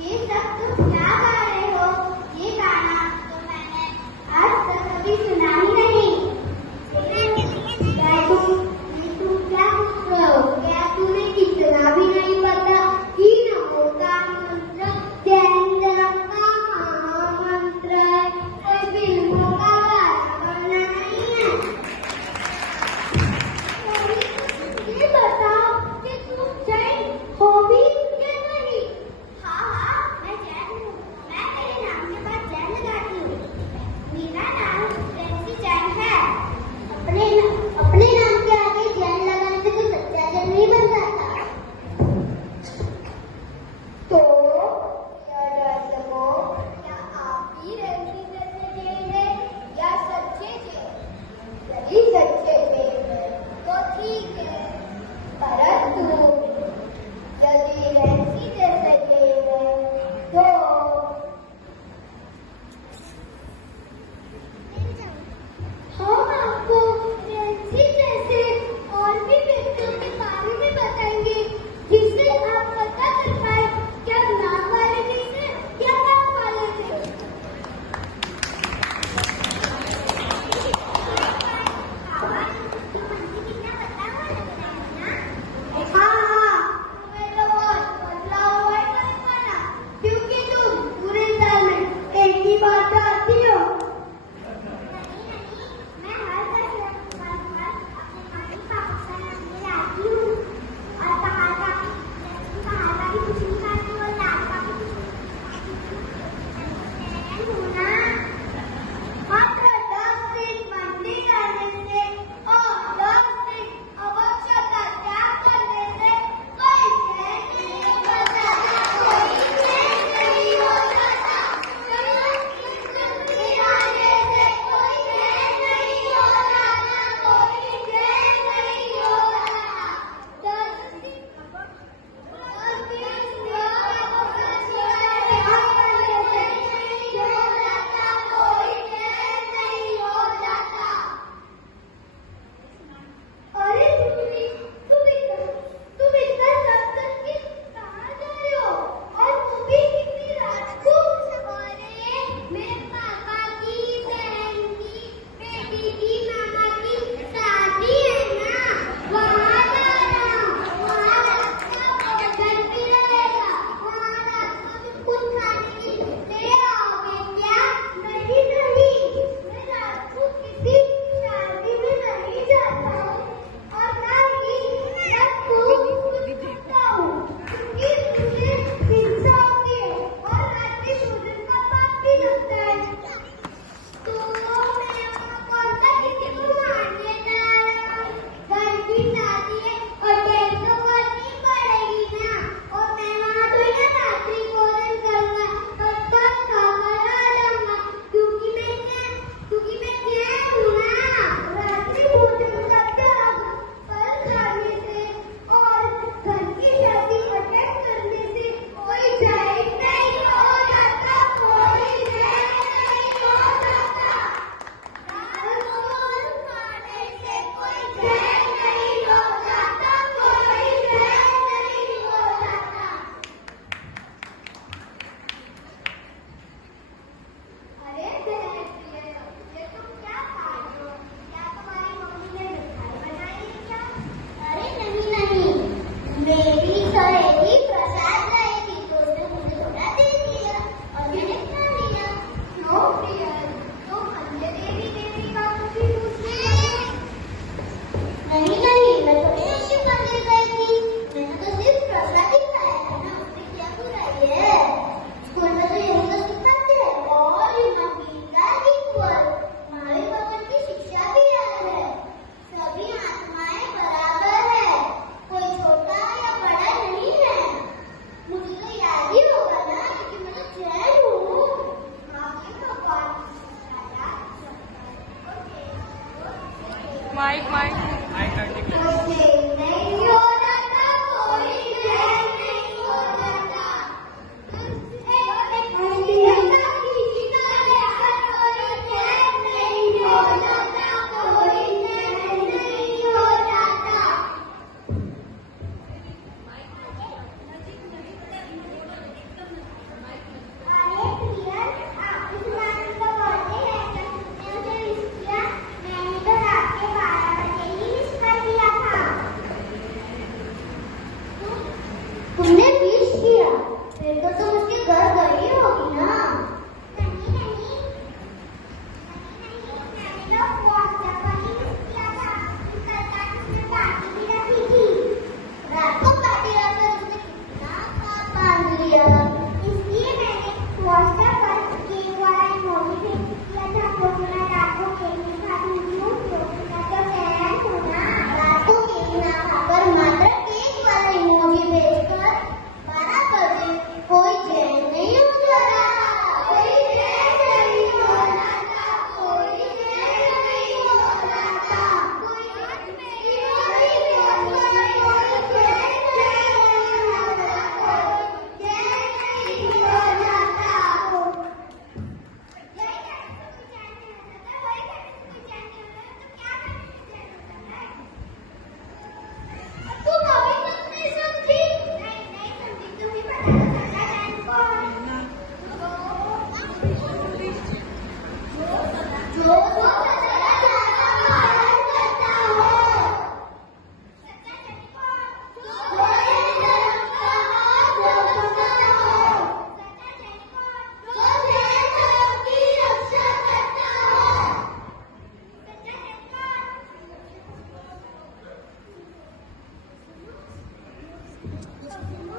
ये सब तुम क्या गा रहे हो? ये गाना तो मैंने आज तक कभी सुना ही नहीं। तुम क्या पूछ रहे हो? क्या तुम्हें कितना भी नहीं पता कि नमो का मंत्र व्यंजन का महामंत्र है, कोई फिल्मों का गाना बनना नहीं है। ये बताओ कि तुम फिर तो तुम उसके घर गई होगी ना? नहीं नहीं, मैंने लोग व्हाट्सएप पर ही मिस किया था। कल रात उसने पार्टी भी रखी थी। रात को पार्टी रखकर उसने कितना पाप मान लिया। इसलिए मैंने व्हाट्सएप पर केक वाला इमोजी भेज किया था। क्योंकि मैं रात को केक नहीं खाती हूँ, क्योंकि मैं तो फैन हूँ ना। रात को केक ना खाकर मात्र केक वाला इमोजी भेजकर 12 बजे कोई चैन नहीं हो जाता, कोई चैन नहीं हो जाता, कोई चैन नहीं हो जाता, कोई चैन नहीं हो जाता, कोई चैन नहीं हो जाता, कोई चैन नहीं हो जाता। यही कहते कोई चैन नहीं हो जाता, वही कहते कोई चैन नहीं हो जाता, तो क्या करने में चैन हो जाता है? तुम अभी तक नहीं समझी? नहीं नहीं समझी, तुम ही बता दो सच्चा चैन कौन? जो सदा पालन करता हो। सच्चा चैन कौन? जो धर्म का आदर करता हो। सच्चा चैन कौन? जो धर्म की रक्षा करता हो। सच्चा चैन कौन?